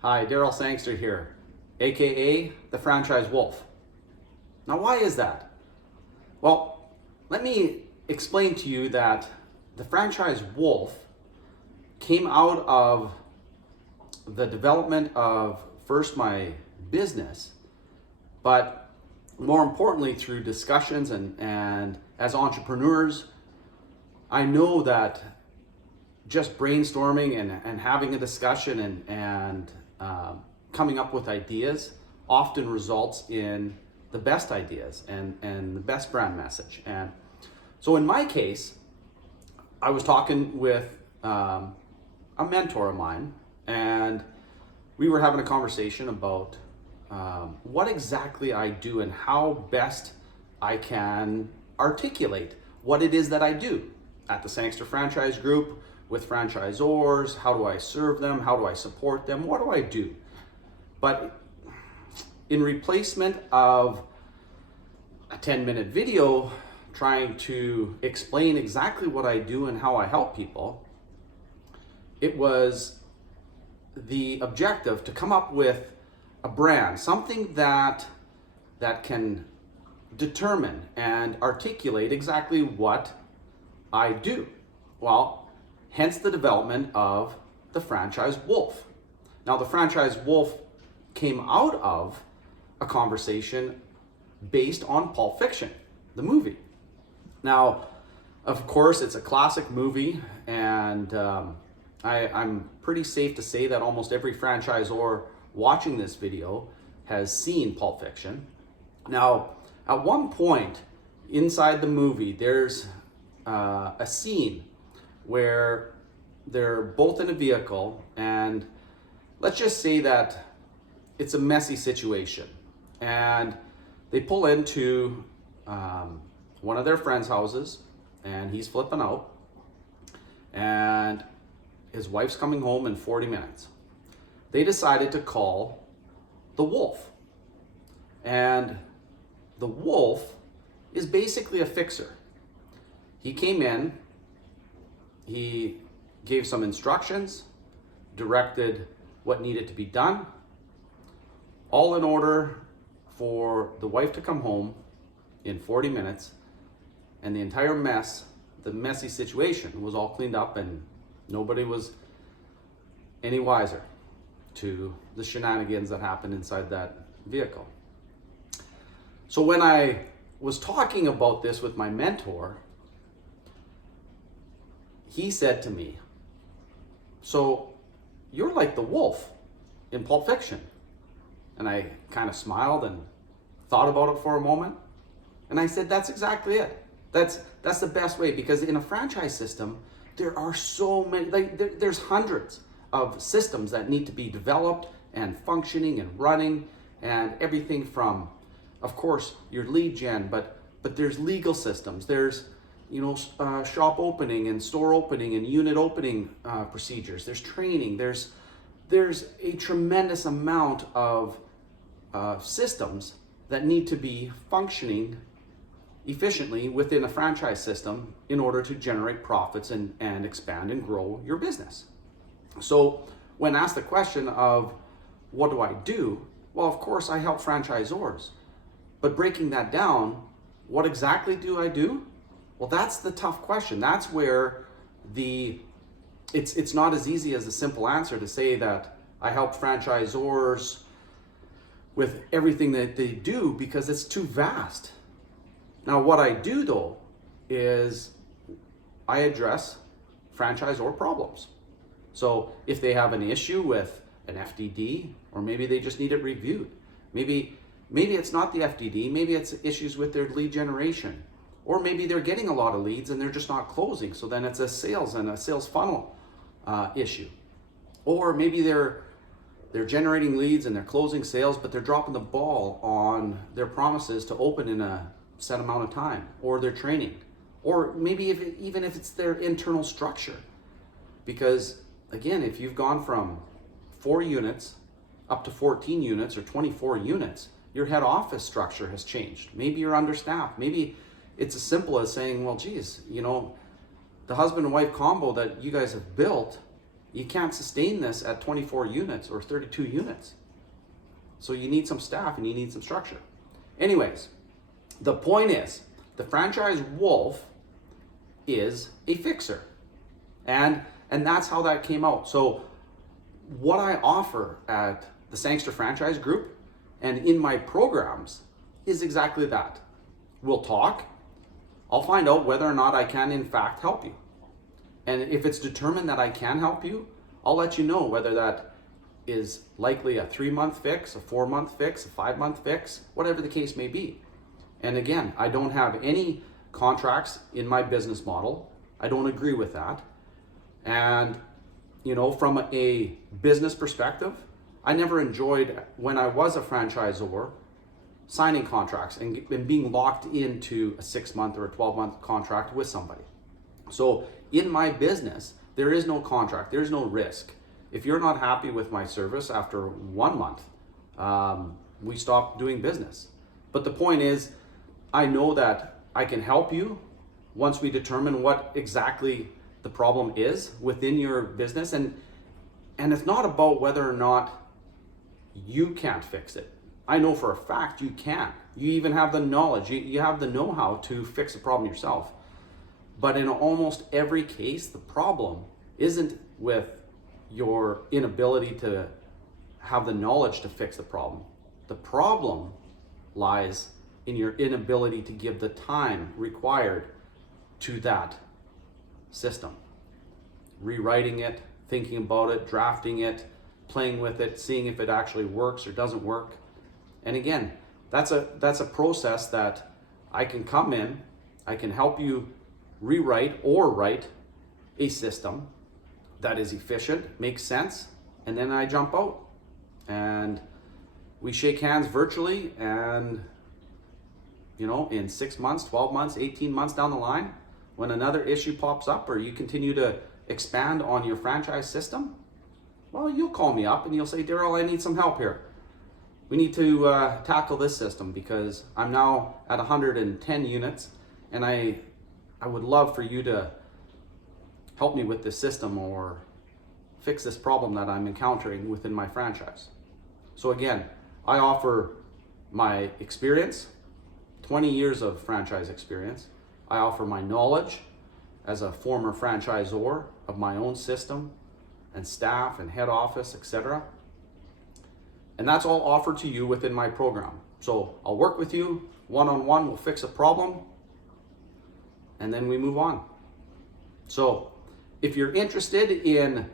Hi, Darryl Sangster here, aka the Franchise Wolf. Now, why is that? Well, let me explain to you that the Franchise Wolf came out of the development of first my business, but more importantly through discussions and as entrepreneurs, I know that just brainstorming and having a discussion and coming up with ideas often results in the best ideas and the best brand message. And so in my case, I was talking with a mentor of mine, and we were having a conversation about what exactly I do and how best I can articulate what it is that I do at the Sangster Franchise Group with franchisors. How do I serve them? How do I support them? What do I do? But in replacement of a 10-minute video trying to explain exactly what I do and how I help people, it was the objective to come up with a brand, something that can determine and articulate exactly what I do. Well, hence the development of the Franchise Wolf. Now, the Franchise Wolf came out of a conversation based on Pulp Fiction, the movie. Now, of course, it's a classic movie, and I'm pretty safe to say that almost every franchisor watching this video has seen Pulp Fiction. Now, at one point inside the movie, there's a scene where they're both in a vehicle, and let's just say that it's a messy situation, and they pull into one of their friends' houses, and he's flipping out, and his wife's coming home in 40 minutes. They decided to call the wolf, and the wolf is basically a fixer. He came in, he gave some instructions, directed what needed to be done, all in order for the wife to come home in 40 minutes, and the entire mess, the messy situation, was all cleaned up, and nobody was any wiser to the shenanigans that happened inside that vehicle. So when I was talking about this with my mentor, he said to me, "So you're like the wolf in Pulp Fiction." And I kind of smiled and thought about it for a moment. And I said, that's exactly it. That's the best way, because in a franchise system, there are so many, there's hundreds of systems that need to be developed and functioning and running, and everything from, of course, your lead gen, but there's legal systems, there's shop opening and store opening and unit opening procedures, there's training, there's a tremendous amount of systems that need to be functioning efficiently within a franchise system in order to generate profits and expand and grow your business. So when asked the question of what do I do, well, of course I help franchisors, but breaking that down, what exactly do I do? Well, that's the tough question. That's where it's not as easy as a simple answer to say that I help franchisors with everything that they do, because it's too vast. Now, what I do though is I address franchisor problems. So if they have an issue with an FDD, or maybe they just need it reviewed, maybe it's not the FDD, maybe it's issues with their lead generation, or maybe they're getting a lot of leads and they're just not closing, so then it's a sales funnel issue. Or maybe they're generating leads and they're closing sales, but they're dropping the ball on their promises to open in a set amount of time, or their training, or maybe even if it's their internal structure. Because again, if you've gone from 4 units up to 14 units or 24 units, your head office structure has changed. Maybe you're understaffed. Maybe it's as simple as saying, well, geez, the husband and wife combo that you guys have built you can't sustain this at 24 units or 32 units. So you need some staff and you need some structure. Anyways, the point is, the franchise wolf is a fixer. And that's how that came out. So what I offer at the Sangster Franchise Group and in my programs is exactly that. We'll talk. I'll find out whether or not I can in fact help you. And if it's determined that I can help you, I'll let you know whether that is likely a 3-month fix, a 4-month fix, a 5-month fix, whatever the case may be. And again, I don't have any contracts in my business model. I don't agree with that. And, you know, from a business perspective, I never enjoyed, when I was a franchisor, signing contracts and being locked into a 6-month or a 12-month contract with somebody. So in my business, there is no contract, there's no risk. If you're not happy with my service after 1 month, we stop doing business. But the point is, I know that I can help you once we determine what exactly the problem is within your business. And it's not about whether or not you can't fix it. I know for a fact you can. You even have the knowledge, you have the know-how to fix the problem yourself. But in almost every case, the problem isn't with your inability to have the knowledge to fix the problem. The problem lies in your inability to give the time required to that system. Rewriting it, thinking about it, drafting it, playing with it, seeing if it actually works or doesn't work. And again, that's a process that I can come in, I can help you rewrite or write a system that is efficient, makes sense, and then I jump out and we shake hands virtually, and you know, in 6 months, 12 months, 18 months down the line, when another issue pops up or you continue to expand on your franchise system, well, you'll call me up and you'll say, Darryl, I need some help here. We need to tackle this system because I'm now at 110 units and I would love for you to help me with this system or fix this problem that I'm encountering within my franchise. So again, I offer my experience, 20 years of franchise experience. I offer my knowledge as a former franchisor of my own system and staff and head office, etc. And that's all offered to you within my program. So I'll work with you one-on-one, we'll fix a problem, and then we move on. So if you're interested in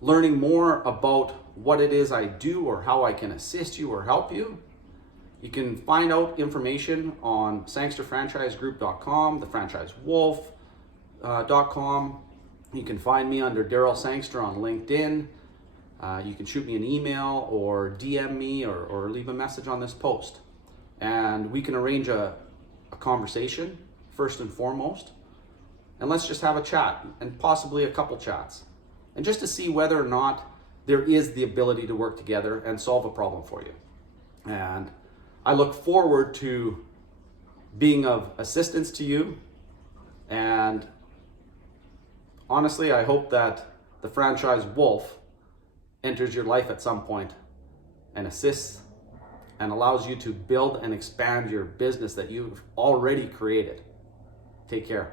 learning more about what it is I do or how I can assist you or help you, you can find out information on sangsterfranchisegroup.com, thefranchisewolf.com. You can find me under Darryl Sangster on LinkedIn. You can shoot me an email or DM me or leave a message on this post. And we can arrange a conversation first and foremost. And let's just have a chat and possibly a couple chats. And just to see whether or not there is the ability to work together and solve a problem for you. And I look forward to being of assistance to you. And honestly, I hope that the franchise wolf enters your life at some point and assists and allows you to build and expand your business that you've already created. Take care.